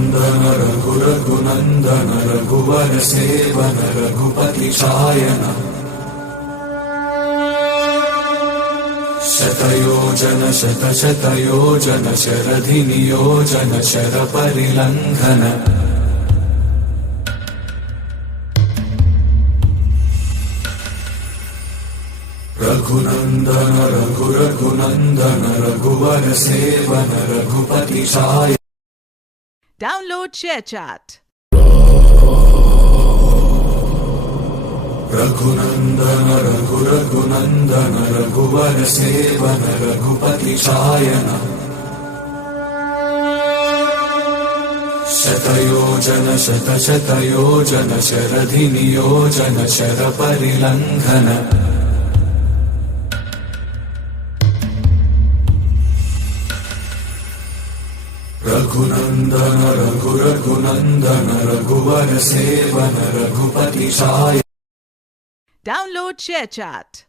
रघुनन्दन रघुरघुनन्दन रघुवर सेवन रघुपति शायन शतयोजन शतशतयोजन शरधि नियोजन शरपरिलङ्घन रघुनन्दन रघुरघुनन्दन रघुवर सेवन रघुपति शायन। Download ShareChat. रघुनन्दन रघुरघुनन्दन रघुवर सेवन रघुपति शायन शतयोजन शतशतयोजन शरधि नियोजन शरपरिलङ्घन रघुनन्दन रघुरघुनन्दन रघुवर सेवन रघुपति शायन। Download ShareChat.